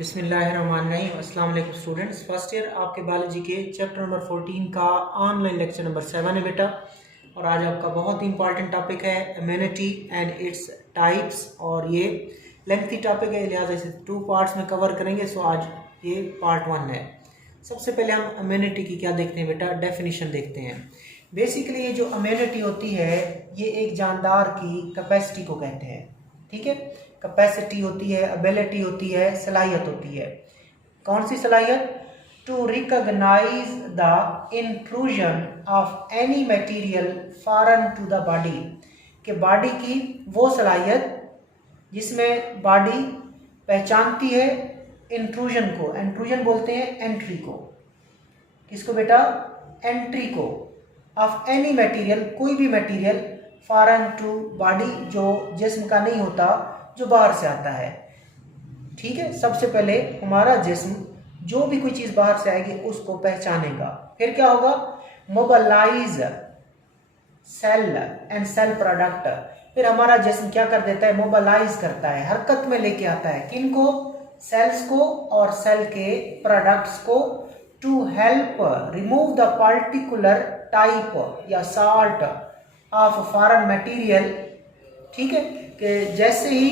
बिस्मिल्लाहिर्रहमानिर्रहीम। अस्सलाम वालेकुम स्टूडेंट्स। फर्स्ट ईयर आपके बायोलॉजी के चैप्टर नंबर 14 का ऑनलाइन लेक्चर नंबर 7 है बेटा। और आज आपका बहुत ही इंपॉर्टेंट टॉपिक है इम्यूनिटी एंड इट्स टाइप्स। और ये लेंथी टॉपिक है, लिहाजा इसे 2 पार्ट्स में कवर करेंगे। सो आज ये पार्ट 1 है। सबसे पहले हम इम्यूनिटी की क्या देखते हैं बेटा, डेफिनेशन देखते हैं। बेसिकली ये जो इम्यूनिटी होती है ये एक जानदार की कैपेसिटी को कहते हैं। ठीक है, कैपेसिटी होती है, एबिलिटी होती है, सलाहियत होती है। कौन सी सलाहियत? To recognise the intrusion of any material foreign to the body, के बॉडी की वो सलाहियत जिसमें बॉडी पहचानती है इंट्रूजन को। इंट्रूजन बोलते हैं एंट्री को। किसको बेटा? एंट्री को। ऑफ एनी मटेरियल, कोई भी मटेरियल, फॉरेन टू बॉडी, जो जिस्म का नहीं होता, जो बाहर से आता है। ठीक है, सबसे पहले हमारा जिस्म जो भी कोई चीज बाहर से आएगी उसको पहचानेगा। फिर क्या होगा? Mobilise cell and cell product. फिर हमारा जिस्म क्या कर देता है? मोबिलाइज करता है, हरकत में लेके आता है। किनको? सेल्स को और सेल के प्रोडक्ट्स को। To help remove the particular type या सॉर्ट ऑफ फॉरेन मटेरियल। ठीक है, कि जैसे ही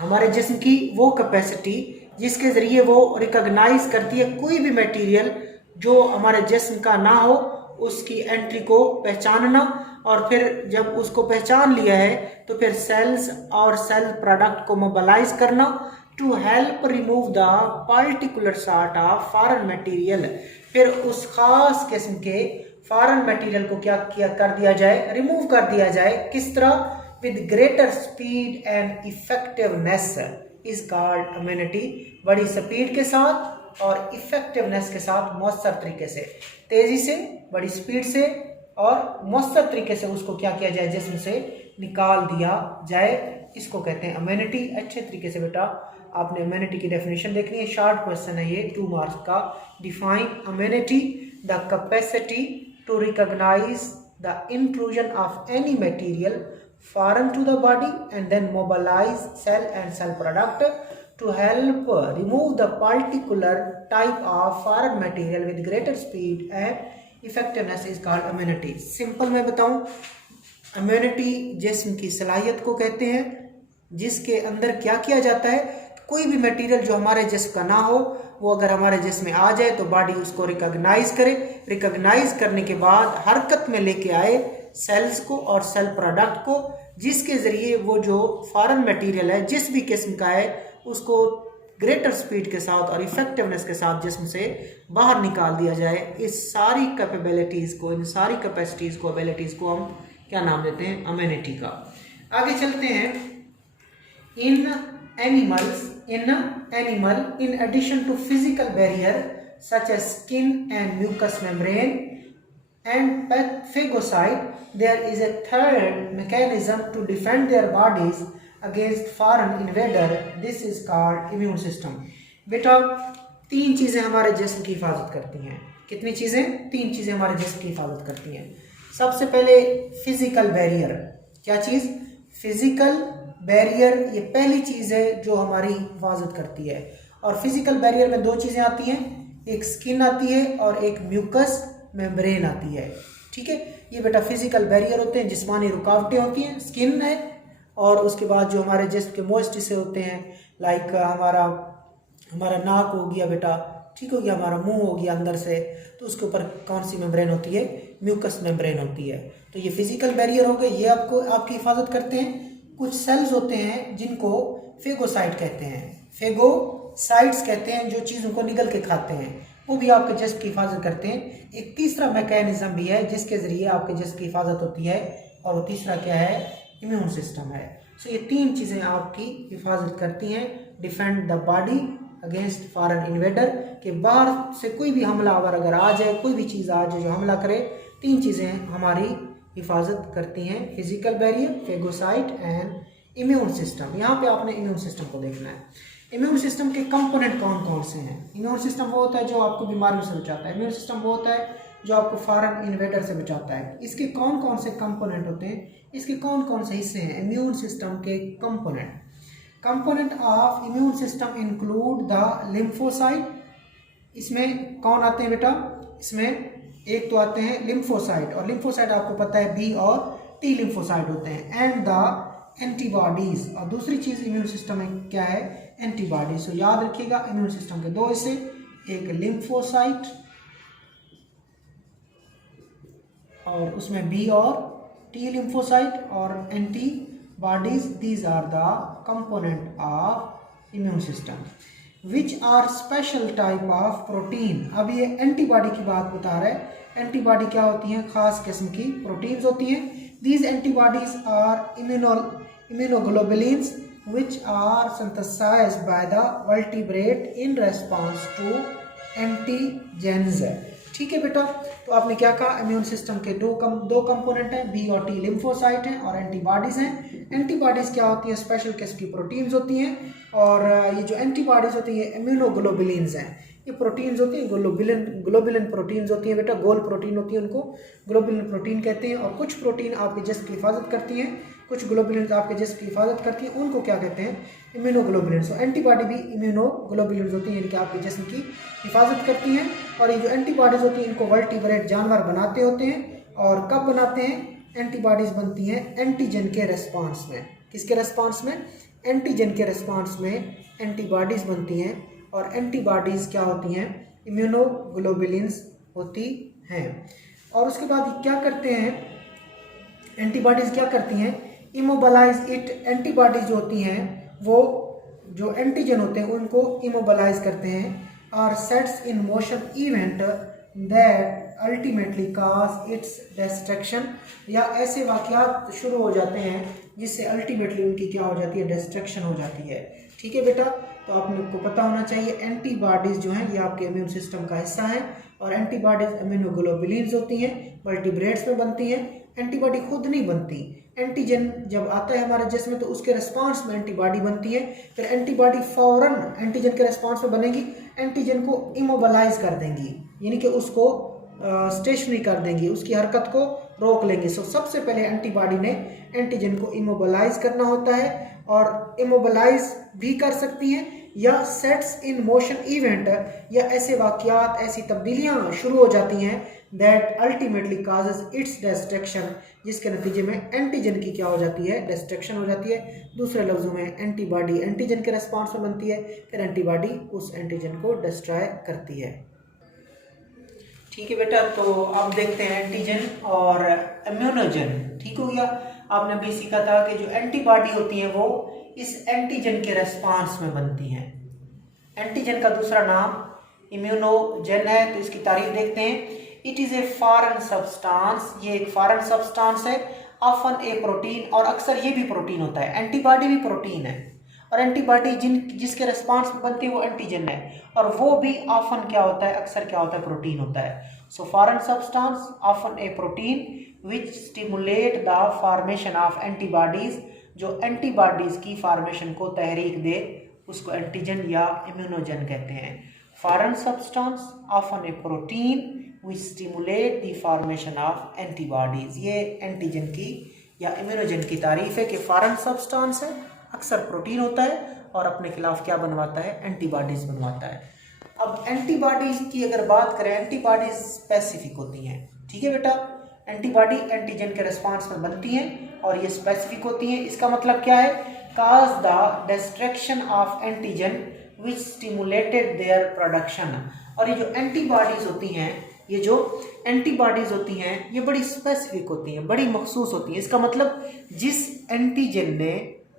हमारे जिस्म की वो कैपेसिटी जिसके ज़रिए वो रिकॉग्नाइज करती है कोई भी मटेरियल जो हमारे जिस्म का ना हो, उसकी एंट्री को पहचानना। और फिर जब उसको पहचान लिया है तो फिर सेल्स और सेल प्रोडक्ट को मोबिलाइज करना। To help remove the particular sort of foreign material. फिर उस खास किस्म के फॉरेन मटेरियल को क्या किया कर दिया जाए? रिमूव कर दिया जाए। किस तरह? With greater speed and effectiveness is called immunity. बड़ी स्पीड के साथ और इफेक्टिवनेस के साथ, मौसर तरीके से, तेजी से, बड़ी स्पीड से और मौसर तरीके से उसको क्या किया जाए? जिस्म से निकाल दिया जाए। इसको कहते हैं इम्यूनिटी। अच्छे तरीके से बेटा आपने इम्यूनिटी की डेफिनेशन देखनी है। शॉर्ट क्वेश्चन है ये, 2 मार्क्स का। Define immunity, the capacity to recognise the intrusion of any material foreign to the body and then mobilize cell and cell product to help remove the particular type of foreign material with greater speed and effectiveness is called immunity। Simple मैं बताऊं, immunity जिस्म की सलाहियत को कहते हैं जिसके अंदर क्या किया जाता है? कोई भी मटेरियल जो हमारे जिस्म का ना हो, वो अगर हमारे जिस्म में आ जाए तो बॉडी उसको रिकॉग्नाइज करे। रिकॉग्नाइज करने के बाद हरकत में लेके आए सेल्स को और सेल प्रोडक्ट को, जिसके ज़रिए वो जो फॉरेन मटेरियल है जिस भी किस्म का है उसको ग्रेटर स्पीड के साथ और इफेक्टिवनेस के साथ जिस्म से बाहर निकाल दिया जाए। इस सारी कैपेबिलिटीज़ को, इन सारी कैपेसिटीज़ को, एबिलिटीज़ को हम क्या नाम देते हैं? इम्यूनिटी का। आगे चलते हैं। In animal in addition to physical barrier such as skin and mucous membrane and phagocyte, there is a third mechanism to defend their bodies against foreign invader. This is called immune system। बेटा 3 चीज़ें हमारे जिस्म की हिफाजत करती हैं। कितनी चीज़ें? 3 चीज़ें हमारे जिस्म की हिफाजत करती हैं। सबसे पहले फिजिकल बैरियर। क्या चीज़? Physical barrier. ये पहली चीज़ है जो हमारी हिफाजत करती है। और फिजिकल बैरियर में 2 चीज़ें आती हैं, एक स्किन आती है और एक म्यूकस मेम्ब्रेन आती है। ठीक है, ये बेटा फिजिकल बैरियर होते हैं, जिस्मानी रुकावटें होती हैं। स्किन है और उसके बाद जो हमारे जिस्म के मोस्ट हिस्से होते हैं, लाइक हमारा नाक हो गया बेटा, ठीक हो गया, हमारा मुंह हो गया अंदर से, तो उसके ऊपर कौन सी मेम्ब्रेन होती है? म्यूकस मेम्ब्रेन होती है। तो ये फिजिकल बैरियर हो गए, ये आपकी हिफाजत करते हैं। कुछ सेल्स होते हैं जिनको फेगोसाइट कहते हैं, फेगोसाइट्स कहते हैं, जो चीज़ों को निगल के खाते हैं, वो भी आपके जिस्म की हिफाजत करते हैं। एक तीसरा मैकेनिज्म भी है जिसके ज़रिए आपके जिस्म की हिफाजत होती है, और वो तीसरा क्या है? इम्यून सिस्टम है। सो ये 3 चीज़ें आपकी हिफाजत करती हैं। Defend the body against foreign invader, के बाहर से कोई भी हमलावर अगर आ जाए, कोई भी चीज़ आ जाए जो हमला करे, 3 चीज़ें हमारी हिफाजत करती हैं। Physical barrier, phagocyte and immune system. यहाँ पे आपने इम्यून सिस्टम को देखना है। इम्यून सिस्टम के कंपोनेंट कौन कौन से हैं? इम्यून सिस्टम वो होता है जो आपको बीमारियों से बचाता है। इम्यून सिस्टम वो होता है जो आपको फॉरेन इन्वेडर से बचाता है। इसके कौन कौन से कंपोनेंट होते हैं? इसके कौन कौन से हिस्से हैं इम्यून सिस्टम के? Component component of immune system include the lymphocyte. इसमें कौन आते हैं बेटा, इसमें एक तो आते हैं लिम्फोसाइट, और लिम्फोसाइट आपको पता है बी और टी लिम्फोसाइट होते हैं, एंड द एंटीबॉडीज। और दूसरी चीज इम्यून सिस्टम में क्या है, एंटीबॉडीज। तो याद रखिएगा इम्यून सिस्टम के दो हिस्से, एक लिम्फोसाइट और उसमें बी और टी लिम्फोसाइट, और antibodies, these are the component of immune system which are special type of protein. अब ये एंटीबॉडी की बात बता रहा है, एंटीबॉडी क्या होती हैं, खास किस्म की प्रोटीन्स होती हैं। These antibodies are immunoglobulins which are synthesized by the vertebrate in response to antigens। ठीक है बेटा, तो आपने क्या कहा, इम्यून सिस्टम के दो कंपोनेंट हैं, बी और टी लिम्फोसाइट हैं और एंटीबॉडीज हैं। एंटीबॉडीज क्या होती हैं, स्पेशल किस्म की प्रोटीन्स होती हैं, और ये जो एंटीबॉडीज होती हैं इम्यूनोग्लोबुलिन्स हैं, ये प्रोटीन्स होती हैं, ग्लोबुलिन प्रोटीन्स होती हैं बेटा, गोल प्रोटीन होती है, उनको ग्लोबुलिन प्रोटीन कहते हैं। और कुछ प्रोटीन आपके जिस्म की हिफाजत करती हैं, कुछ ग्लोबुलिन आपके जिस्म की हिफाजत करती हैं, उनको क्या कहते हैं, इम्यूनोग्लोबुलिन्स। तो एंटीबॉडी भी इम्यूनोग्लोबुलिन्स होती हैं, इनके आपके जिस्म की हिफाजत करती हैं। और ये जो एंटीबॉडीज होती हैं इनको वर्टिब्रेट जानवर बनाते होते हैं, और कब बनाते हैं, एंटीबॉडीज बनती हैं एंटीजन के रेस्पॉन्स में। किसके रेस्पॉन्स में, एंटीजन के रेस्पॉन्स में एंटीबॉडीज बनती हैं, और एंटीबॉडीज क्या होती हैं, इम्यूनोग्लोबुलिन्स होती हैं। और उसके बाद क्या करते हैं, एंटीबॉडीज क्या करती हैं, इमोबलाइज इट। एंटीबॉडीज जो होती हैं वो जो एंटीजन होते हैं उनको इमोबलाइज करते हैं, और sets in motion event that ultimately cause it's destruction. या ऐसे वाकयात शुरू हो जाते हैं जिससे अल्टीमेटली उनकी क्या हो जाती है, डिस्ट्रक्शन हो जाती है। ठीक है बेटा, तो आपको पता होना चाहिए एंटीबॉडीज जो हैं ये आपके इम्यून सिस्टम का हिस्सा हैं, और एंटीबॉडीज इम्यूनोग्लोबुलिन्स होती हैं, वर्टिब्रेट्स में बनती हैं। एंटीबॉडी खुद नहीं बनती, एंटीजन जब आता है हमारे जिस्म में तो उसके रिस्पांस में एंटीबॉडी बनती है, फिर एंटीबॉडी फौरन एंटीजन के रिस्पांस में बनेगी, एंटीजन को इमोबलाइज कर देंगी, यानी कि उसको स्टेशनरी कर देंगी, उसकी हरकत को रोक लेंगे। सो सबसे पहले एंटीबॉडी ने एंटीजन को इमोबलाइज करना होता है, और इमोबलाइज भी कर सकती हैं, या सेट्स इन मोशन इवेंट, या ऐसे वाकयात, ऐसी तब्दीलियां शुरू हो जाती हैं that ultimately causes it's destruction, जिसके नतीजे में एंटीजन की क्या हो जाती है, डिस्ट्रक्शन हो जाती है। दूसरे लफ्जों में एंटीबॉडी एंटीजन के रेस्पॉन्स में बनती है, फिर एंटीबॉडी उस एंटीजन को डिस्ट्रॉय करती है। ठीक है बेटा, तो अब देखते हैं एंटीजन और इम्यूनोजन। ठीक हो गया, आपने अभी सीखा था कि जो एंटीबॉडी होती हैं वो इस एंटीजन के रेस्पॉन्स में बनती हैं। एंटीजन का दूसरा नाम इम्यूनोजन है, तो इसकी तारीफ देखते हैं। It is a foreign substance, ये एक फॉरेन सब्सटेंस है, ऑफन ए प्रोटीन, और अक्सर ये भी प्रोटीन होता है, एंटीबॉडी भी प्रोटीन है, और एंटीबॉडी जिसके रेस्पॉन्स में बनती है वो एंटीजन है, और वो भी ऑफन क्या होता है, अक्सर क्या होता है, प्रोटीन होता है। So foreign substance often a protein which stimulate the formation of antibodies, जो एंटीबॉडीज की फॉर्मेशन को तहरीक दे उसको एंटीजन या इम्यूनोजन कहते हैं। Foreign substance often a protein which stimulate the formation of antibodies, ये एंटीजन की या इम्यूनोजन की तारीफ है कि फॉरेन सब्सटेंस है, अक्सर प्रोटीन होता है, और अपने खिलाफ क्या बनवाता है, एंटीबॉडीज बनवाता है। अब एंटीबॉडीज की अगर बात करें, एंटीबॉडीज स्पेसिफिक होती हैं। ठीक है बेटा, एंटीबॉडी एंटीजन के रिस्पांस में बनती हैं और ये स्पेसिफिक होती हैं। इसका मतलब क्या है, काज the destruction of antigen which stimulated their production. और ये जो एंटीबॉडीज होती हैं, ये जो एंटीबॉडीज होती हैं ये बड़ी स्पेसिफिक होती हैं, बड़ी मखसूस होती हैं। इसका मतलब जिस एंटीजन ने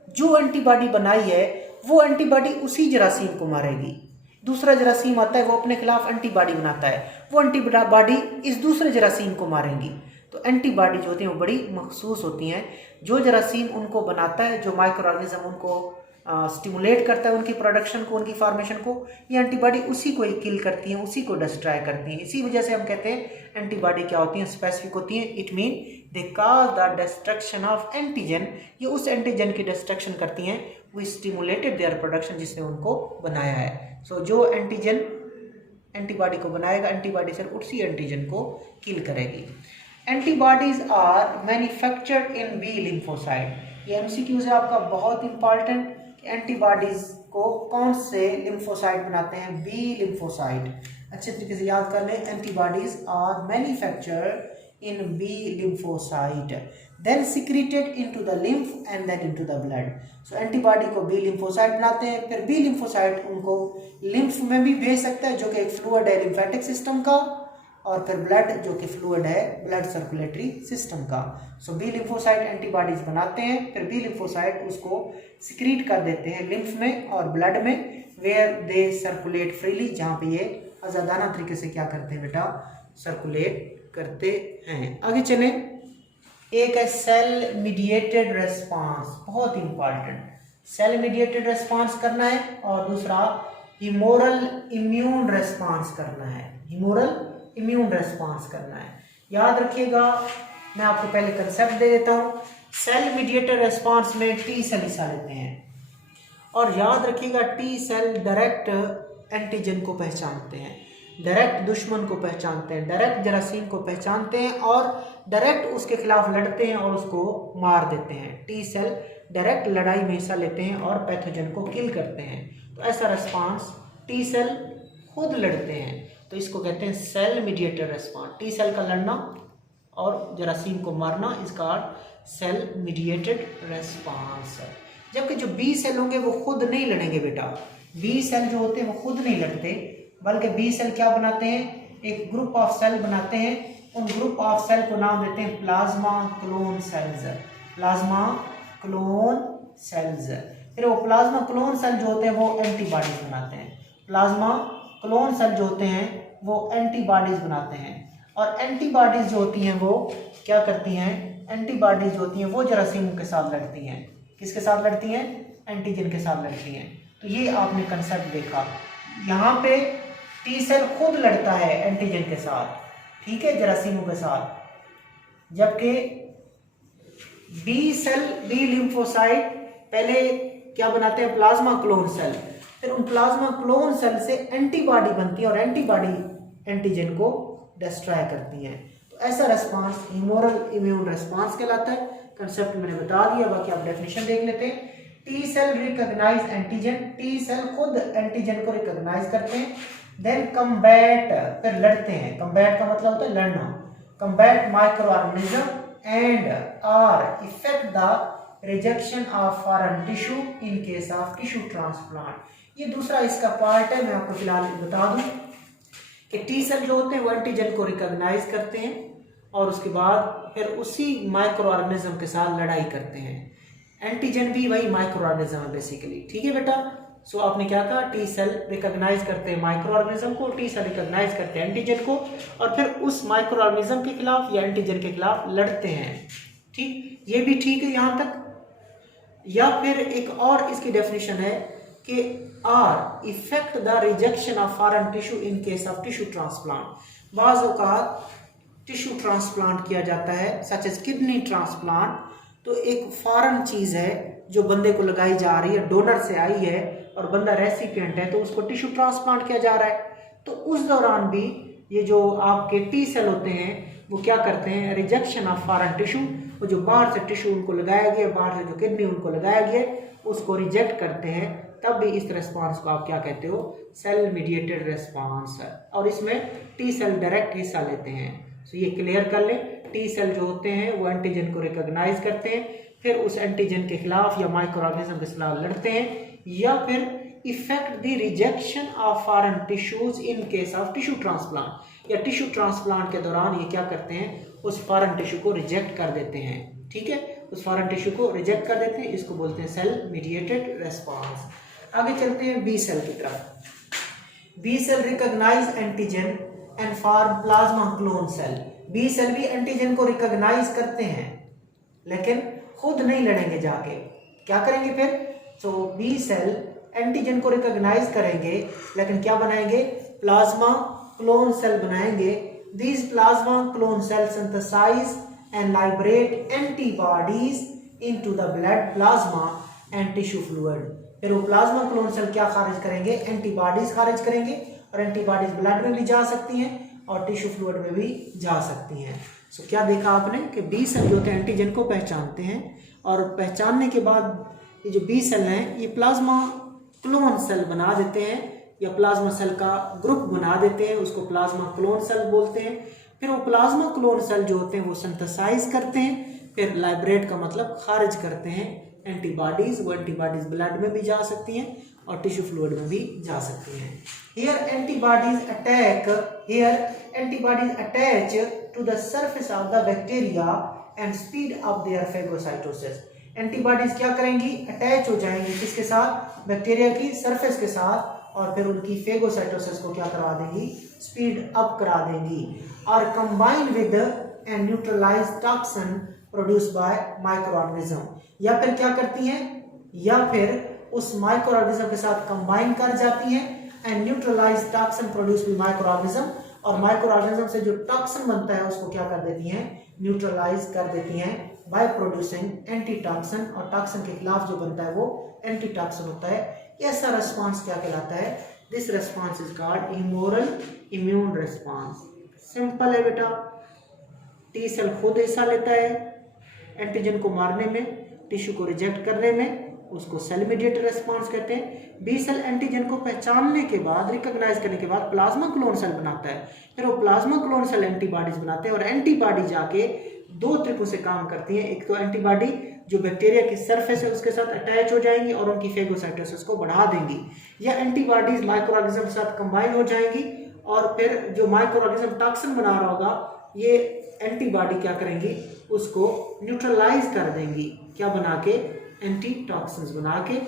जो एंटीबॉडी बनाई है वो एंटीबॉडी उसी जरासीम को मारेगी। दूसरा जरासीम आता है वो अपने खिलाफ एंटीबॉडी बनाता है, वो एंटीबॉडी इस दूसरे जरासीम को मारेंगी। तो एंटीबॉडी जो होती हैं वो बड़ी मखसूस होती हैं। जो जरासीम उनको बनाता है, जो माइक्रो ऑर्गेनिज्म उनको स्टिमुलेट करता है उनकी प्रोडक्शन को, उनकी फॉर्मेशन को, ये एंटीबॉडी उसी को ही किल करती हैं, उसी को डिस्ट्रॉय करती हैं। इसी वजह से हम कहते हैं एंटीबॉडी क्या होती हैं, स्पेसिफिक होती हैं। It mean they cause the destruction of antigen, ये उस एंटीजन की डिस्ट्रक्शन करती हैं वो स्टिमुलेटेड देयर प्रोडक्शन, जिसने उनको बनाया है। सो जो एंटीजन एंटीबॉडी को बनाएगा, एंटीबॉडी सिर्फ उसी एंटीजन को किल करेगी। Antibodies are manufactured in B lymphocyte. ये एमसीक्यूज है आपका बहुत इंपॉर्टेंट। एंटीबॉडीज को कौन से लिम्फोसाइट बनाते हैं? B lymphocyte. अच्छे तरीके से याद कर लें, antibodies are manufactured in B lymphocyte then secreted into the lymph and then into the blood. So antibody को B lymphocyte बनाते हैं, फिर B lymphocyte उनको lymph में भी भेज सकता है जो कि एक फ्लूइड है लिम्फेटिक सिस्टम का, और फिर ब्लड जो कि फ्लूइड है ब्लड सर्कुलेटरी सिस्टम का। सो बी लिम्फोसाइट एंटीबॉडीज बनाते हैं, फिर बी लिम्फोसाइट उसको सिक्रीट कर देते हैं लिम्फ में और ब्लड में, वेयर दे सर्कुलेट फ्रीली, जहाँ पे ये आज़ादाना तरीके से क्या करते हैं बेटा, सर्कुलेट करते हैं। आगे चलें, एक है सेल मीडिएटेड रेस्पॉन्स, बहुत इंपॉर्टेंट, सेल मीडिएटेड रेस्पॉन्स करना है, और दूसरा ह्यूमोरल इम्यून रेस्पॉन्स करना है, ह्यूमोरल इम्यून रेस्पॉन्स करना है। याद रखिएगा, मैं आपको पहले कंसेप्ट दे देता हूँ। सेल मीडिएटेड रेस्पॉन्स में टी सेल हिस्सा लेते हैं, और याद रखिएगा टी सेल डायरेक्ट एंटीजन को पहचानते हैं, डायरेक्ट दुश्मन को पहचानते हैं, डायरेक्ट जरासीम को पहचानते हैं और डायरेक्ट उसके खिलाफ लड़ते हैं और उसको मार देते हैं। टी सेल डायरेक्ट लड़ाई में हिस्सा लेते हैं और पैथोजन को किल करते हैं। तो ऐसा रेस्पॉन्स टी सेल खुद लड़ते हैं, तो इसको कहते हैं cell mediated response. T cell का लड़ना और जरासीम को मारना, इसका सेल मीडिएटेड रेस्पॉन्स। जबकि जो बी सेल होंगे वो खुद नहीं लड़ेंगे बेटा, बी सेल जो होते हैं वो खुद नहीं लड़ते, बल्कि बी सेल क्या बनाते हैं, एक ग्रुप ऑफ सेल बनाते हैं, उन ग्रुप ऑफ सेल को नाम देते हैं plasma clone cells, plasma clone cells. फिर वो प्लाज्मा क्लोन सेल जो होते हैं वो एंटीबॉडीज बनाते हैं, प्लाज्मा क्लोन सेल जो होते हैं वो एंटीबॉडीज बनाते हैं, और एंटीबॉडीज जो होती हैं वो क्या करती हैं, एंटीबॉडीज जो होती हैं वो जरासीम के साथ लड़ती हैं। किसके साथ लड़ती हैं? एंटीजन के साथ लड़ती हैं। तो ये आपने कंसेप्ट देखा, यहाँ पे टी सेल खुद लड़ता है एंटीजन के साथ, ठीक है, जरासीमों के साथ, जबकि बी सेल, बी लिम्फोसाइट पहले क्या बनाते हैं, प्लाज्मा क्लोन सेल, फिर उन प्लाज्मा क्लोन सेल से एंटीबॉडी बनती है और एंटीबॉडी एंटीजन को डिस्ट्रॉय करती है। तो ऐसा रेस्पॉन्स ह्यूमोरल इम्यून रेस्पॉन्स कहलाता है। कंसेप्ट मैंने बता दिया, बाकी आप डेफिनेशन देख लेते हैं। T cell recognise antigen, T cell खुद एंटीजन को रिकॉग्नाइज करते हैं, देन कम्बैट, फिर लड़ते हैं, कम्बैट का मतलब होता है लड़ना, combat micro organism and are effect the rejection of foreign tissue in case of tissue transplant. ये दूसरा इसका पार्ट है। मैं आपको फिलहाल बता दूं कि टी सेल जो होते हैं वो एंटीजन को रिकॉग्नाइज करते हैं और उसके बाद फिर उसी माइक्रो ऑर्गेनिज्म के साथ लड़ाई करते हैं। एंटीजन भी वही माइक्रो ऑर्गेनिज्म है बेसिकली, ठीक है बेटा। सो आपने क्या कहा, टी सेल रिकॉग्नाइज करते हैं माइक्रो ऑर्गेनिज्म को, टी सेल रिकॉग्नाइज करते हैं एंटीजन को, और फिर उस माइक्रो ऑर्गेनिज्म के खिलाफ या एंटीजन के खिलाफ लड़ते हैं। ठीक, ये भी ठीक है यहाँ तक। या फिर एक और इसकी डेफिनेशन है कि are effect the rejection of foreign tissue in case of tissue transplant. बाज़ औक़ात टिश्यू ट्रांसप्लांट किया जाता है सच एज किडनी ट्रांसप्लांट, तो एक फॉरेन चीज़ है जो बंदे को लगाई जा रही है, डोनर से आई है और बंदा रेसिपिएंट है, तो उसको टिश्यू ट्रांसप्लांट किया जा रहा है। तो उस दौरान भी ये जो आपके टी सेल होते हैं वो क्या करते हैं, रिजेक्शन ऑफ फॉरेन टिश्यू, वो जो बाहर से टिश्यू उनको लगाया गया, बाहर से जो किडनी उनको लगाया गया उसको रिजेक्ट करते हैं। तब भी इस रेस्पॉन्स को आप क्या कहते हो, सेल मीडिएटेड रेस्पॉन्स, और इसमें टी सेल डायरेक्ट हिस्सा लेते हैं। तो ये क्लियर कर लें, टी सेल जो होते हैं वो एंटीजन को रिकॉग्नाइज करते हैं, फिर उस एंटीजन के खिलाफ या माइक्रो ऑर्गेनिज्म के खिलाफ लड़ते हैं, या फिर effect the rejection of foreign tissues in case of tissue transplant, या टिश्यू ट्रांसप्लांट के दौरान ये क्या करते हैं, उस फॉरेन टिश्यू को रिजेक्ट कर देते हैं। ठीक है, उस फॉरेन टिश्यू को रिजेक्ट कर देते हैं, इसको बोलते हैं सेल मीडिएटेड रेस्पॉन्स। आगे चलते हैं बी सेल की तरफ। B cell recognise antigen and form plasma clone cell. B cell भी एंटीजन को रिकॉग्नाइज करते हैं लेकिन खुद नहीं लड़ेंगे, जाके क्या करेंगे फिर, तो बी सेल एंटीजन को रिकॉग्नाइज करेंगे लेकिन क्या बनाएंगे, प्लाज्मा क्लोन सेल बनाएंगे। These plasma clone cell synthesise and liberate antibodies into the blood plasma and tissue fluid. फिर वो प्लाज्मा क्लोन सेल क्या खारिज करेंगे, एंटीबॉडीज खारिज करेंगे, और एंटीबॉडीज ब्लड में भी जा सकती हैं और टिश्यू फ्लूइड में भी जा सकती हैं। सो क्या देखा आपने कि बी सेल जो होते हैं एंटीजन को पहचानते हैं और पहचानने के बाद ये जो बी सेल हैं ये प्लाज्मा क्लोन सेल बना देते हैं या प्लाज्मा सेल का ग्रुप बना देते हैं, उसको प्लाज्मा क्लोन सेल बोलते हैं। फिर वो प्लाज्मा क्लोन सेल जो होते हैं वो सिंथेसाइज करते हैं, फिर लाइब्रेट का मतलब खारिज करते हैं एंटीबॉडीज। वो एंटीबॉडीज ब्लड में भी जा सकती हैं और टिश्यू फ्लूइड में भी जा सकती हैं। Here antibodies attach to the surface of the bacteria and speed up their phagocytosis। Antibodies क्या करेंगी, अटैच हो जाएंगी किसके साथ, बैक्टीरिया की सरफेस के साथ, और फिर उनकी फेगोसाइटोसिस को क्या करवा देंगी, स्पीड अप करा देंगी। और combine with and neutralise toxin produce by microorganism, या फिर क्या करती हैं, या फिर उस माइक्रो ऑर्गेनिज्म के साथ कंबाइन कर जाती हैं and neutralise toxin produce by microorganism, और माइक्रो ऑर्गेनिज्म से जो टॉक्सिन बनता है उसको क्या कर देती हैं, न्यूट्रलाइज कर देती हैं बाय प्रोड्यूसिंग एंटी टॉक्सिन, और टॉक्सिन के खिलाफ जो बनता है वो एंटी टॉक्सिन होता है। ऐसा रिस्पांस क्या कहलाता है, this response is called humoral immune response. Simple है बेटा, टी सेल खुद हिस्सा लेता है एंटीजन को मारने में, टिश्यू को रिजेक्ट करने में, उसको सेल मीडिएटेड रिस्पांस कहते हैं। बी सेल एंटीजन को पहचानने के बाद, रिकॉग्नाइज करने के बाद प्लाज्मा क्लोन सेल बनाता है, फिर वो प्लाज्मा क्लोन सेल एंटीबॉडीज बनाते हैं, और एंटीबॉडी जाके दो तरीकों से काम करती हैं। एक तो एंटीबॉडी जो बैक्टीरिया की सरफेस है उसके साथ अटैच हो जाएंगी और उनकी फेगोसाइटोसिस को बढ़ा देंगी, या एंटीबॉडीज माइक्रो ऑर्गेनिज्म के साथ कंबाइन हो जाएंगी, और फिर जो माइक्रो ऑर्गेनिज्म टॉक्सिन बना रहा होगा ये एंटीबॉडी क्या करेंगी, उसको न्यूट्रलाइज कर देंगी, क्या बना के, एंटी टॉक्सिन्स बना के।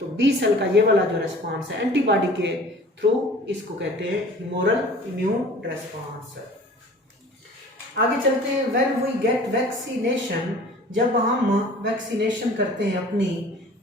तो बी सेल का ये वाला जो रेस्पॉन्स है एंटीबॉडी के थ्रू, इसको कहते हैं ह्यूमोरल इम्यून रेस्पॉन्स। आगे चलते हैं, व्हेन वी गेट वैक्सीनेशन, जब हम वैक्सीनेशन करते हैं अपनी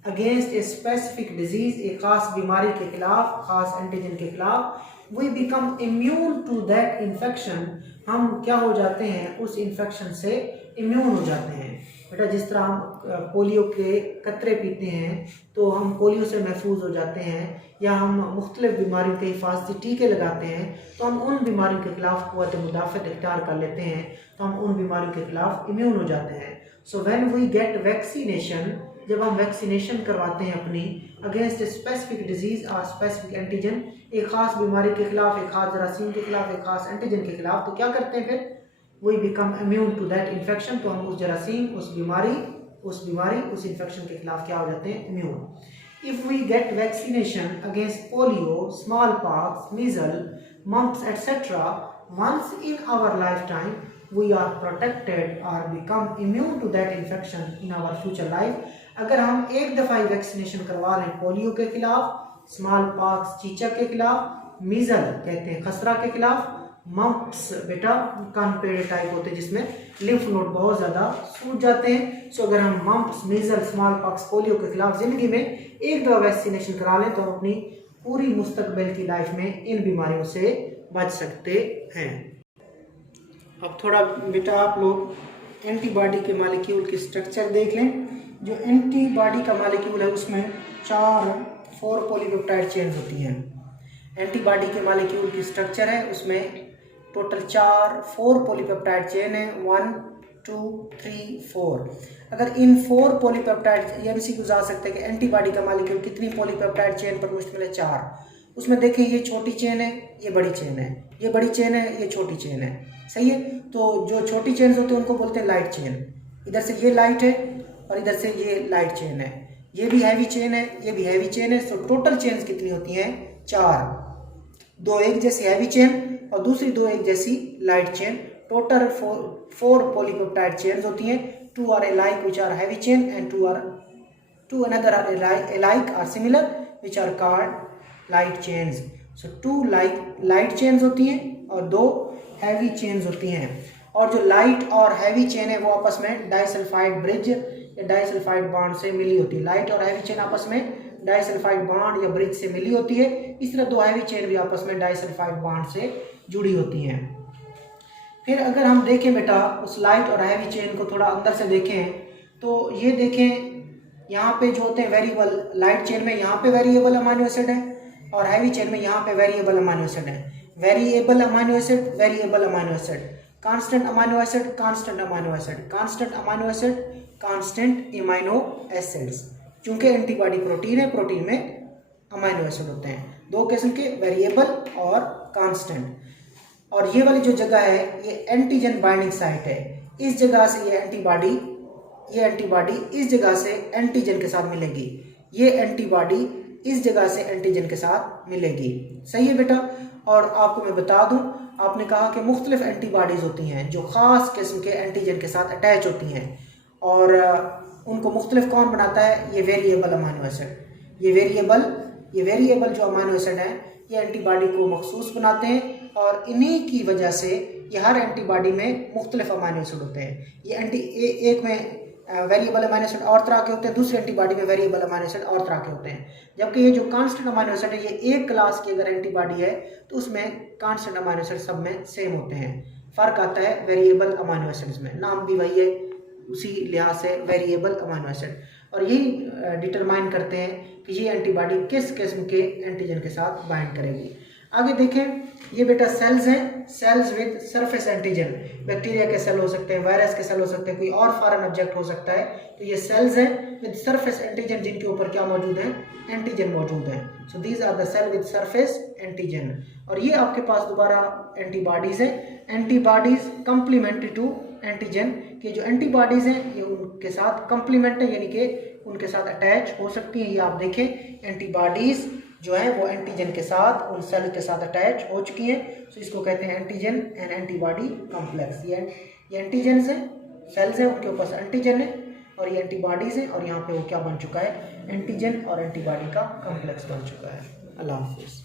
अगेंस्ट ए स्पेसिफिक डिजीज, एक खास बीमारी के खिलाफ, खास एंटीजन के खिलाफ, we become immune to that infection, हम क्या हो जाते हैं, उस इन्फेक्शन से इम्यून हो जाते हैं। बेटा जिस तरह हम पोलियो के कतरे पीते हैं तो हम पोलियो से महफूज हो जाते हैं, या हम मुख्तलिफ बीमारियों के हिफाजती टीके लगाते हैं तो हम उन बीमारियों के खिलाफ क़ुव्वत मुदाफ़त इख्तियार कर लेते हैं, तो हम उन बीमारियों के खिलाफ इम्यून हो जाते हैं। So when we get vaccination, जब हम वैक्सीनेशन करवाते हैं अपनी अगेंस्ट स्पेसिफिक डिजीज़ और स्पेसिफिक एंटीजन, एक ख़ास बीमारी के खिलाफ, एक ख़ास जरासीम के खिलाफ, एक ख़ास एंटीजन के खिलाफ, तो क्या करते हैं फिर, we become immune to that infection, तो हम उस जरासीम, उस बीमारी, उस इन्फेक्शन के खिलाफ क्या हो जाते हैं, immune. If we get vaccination against polio, small pox, measles, mumps etcetera once in our life time, we are protected और become immune to that infection in our future life. अगर हम एक दफ़ा ही वैक्सीनेशन करवा लें पोलियो के खिलाफ, small pox चीचक के खिलाफ, मीजल कहते हैं खसरा के खिलाफ, मम्प्स बेटा कान पेड़ टाइप होते हैं जिसमें लिम्फ नोड बहुत ज़्यादा सूज जाते हैं। सो अगर हम मम्प्स, मीजल, स्मॉल पॉक्स, पोलियो के खिलाफ ज़िंदगी में एक दफ़ा वैक्सीनेशन करा लें तो हम अपनी पूरी मुस्तकबिल की लाइफ में इन बीमारियों से बच सकते हैं। अब थोड़ा बेटा आप लोग एंटीबॉडी के मालिक्यूल की स्ट्रक्चर देख लें। जो एंटीबॉडी का मालिक्यूल है उसमें 4 पॉलीपेप्टाइड चेन होती हैं। एंटीबॉडी के मालिक्यूल की स्ट्रक्चर है उसमें टोटल 4 पॉलीपेप्टाइड चेन है, 1 2 3 4। अगर इन 4 पॉलीपेप्टाइड, ये भी गुजार सकते हैं कि एंटीबॉडी का मालिक्यूल कितनी पॉलीपेप्टाइड चेन पर मुश्तमिल है, 4। उसमें देखिए ये छोटी चेन है, ये बड़ी चेन है, ये बड़ी चेन है, ये छोटी चेन है, सही है। तो जो छोटी चेन होते हैं उनको बोलते हैं लाइट चेन। इधर से ये लाइट है और इधर से ये लाइट चेन है, ये भी हैवी चेन है, ये भी हैवी चेन है। तो टोटल चेन्स कितनी होती हैं, 4। 2 एक जैसी हैवी चेन और दूसरी 2 एक जैसी light chain. Total 4 polypeptide chains होती हैं। 2 are alike which are heavy chain and 2 another are alike or similar which are called light chains. So 2 light chains होती हैं और 2 heavy chains होती हैं। और जो लाइट और हैवी चेन है वो आपस में डाइसल्फाइड ब्रिज या डाइसल्फाइड बॉन्ड से मिली होती है। लाइट और हैवी चेन आपस में डाइसल्फाइड बॉन्ड या ब्रिज से मिली होती है। इस तरह 2 हैवी चेन भी आपस में डाइसल्फाइड बॉन्ड से जुड़ी होती हैं। फिर अगर हम देखें बेटा उस लाइट और हैवी चेन को थोड़ा अंदर से देखें तो ये देखें यहाँ पे जो होते हैं वेरिएबल, लाइट चेन में यहाँ पे वेरिएबल अमीनो एसिड है और हैवी चेन में यहाँ पे वेरिएबल अमीनो एसिड है। Variable amino acid, variable amino acid, constant amino acid, constant amino acid, constant amino acid, constant amino acids. चूंकि एंटीबॉडी प्रोटीन है, प्रोटीन में अमाइनो एसिड होते हैं, दो किस्म के, वेरिएबल और कांस्टेंट। और ये वाली जो जगह है ये एंटीजन बाइंडिंग साइट है। इस जगह से ये एंटीबॉडी इस जगह से एंटीजन के साथ मिलेगी, ये एंटीबॉडी इस जगह से एंटीजन के साथ मिलेगी। सही है बेटा। और आपको मैं बता दूं, आपने कहा कि मुख्तलिफ एंटीबॉडीज होती हैं जो ख़ास किस्म के एंटीजन के साथ अटैच होती हैं, और उनको मुख्तलिफ कौन बनाता है? ये वेरिएबल अमाइनो एसिड। ये वेरिएबल जो अमाइनो एसिड हैं ये एंटीबॉडी को मखसूस बनाते हैं, और इन्हीं की वजह से ये हर एंटीबॉडी में मुख्तलिफ अमाइनो एसिड होते हैं। ये एक में वेरिएबल अमाइनो एसिड और तरह के होते हैं, दूसरी एंटीबॉडी में वेरिएबल अमाइनो एसिड और तरह के होते हैं। जबकि ये जो कांस्टेंट अमाइनो एसिड है, ये एक क्लास की अगर एंटीबॉडी है तो उसमें कांस्टेंट अमाइनो एसिड सब में सेम होते हैं। फ़र्क आता है वेरिएबल अमाइनो एसिड्स में, नाम भी वही है, उसी लिहाज से वेरिएबल अमाइनो एसिड। और यही डिटरमाइन करते हैं कि ये एंटीबॉडी किस किस्म के एंटीजन के साथ बाइंड करेगी। आगे देखें, ये बेटा सेल्स हैं, cells with surface antigen. Bacteria के सेल हो सकते हैं, वायरस के सेल हो सकते हैं, कोई और फॉरेन ऑब्जेक्ट हो सकता है। तो ये सेल्स हैं विद सरफेस एंटीजन, जिनके ऊपर क्या मौजूद है? एंटीजन मौजूद है। So these are the cell with surface antigen. और ये आपके पास दोबारा एंटीबॉडीज हैं। एंटीबॉडीज कंप्लीमेंट्री टू एंटीजन, के जो एंटीबॉडीज हैं ये उनके साथ कंप्लीमेंट है, यानी कि उनके साथ अटैच हो सकती हैं। ये आप देखें, एंटीबॉडीज जो है वो एंटीजन के साथ, उन सेल के साथ अटैच हो चुकी हैं। तो इसको कहते हैं एंटीजन एंड एंटीबॉडी कॉम्प्लेक्स। ये एंटीजन्स हैं, सेल्स हैं, उनके ऊपर एंटीजन है, और ये एंटीबॉडीज हैं, और यहाँ पे वो क्या बन चुका है? एंटीजन और एंटीबॉडी का कॉम्प्लेक्स बन चुका है। अल्लाह हाफिज़।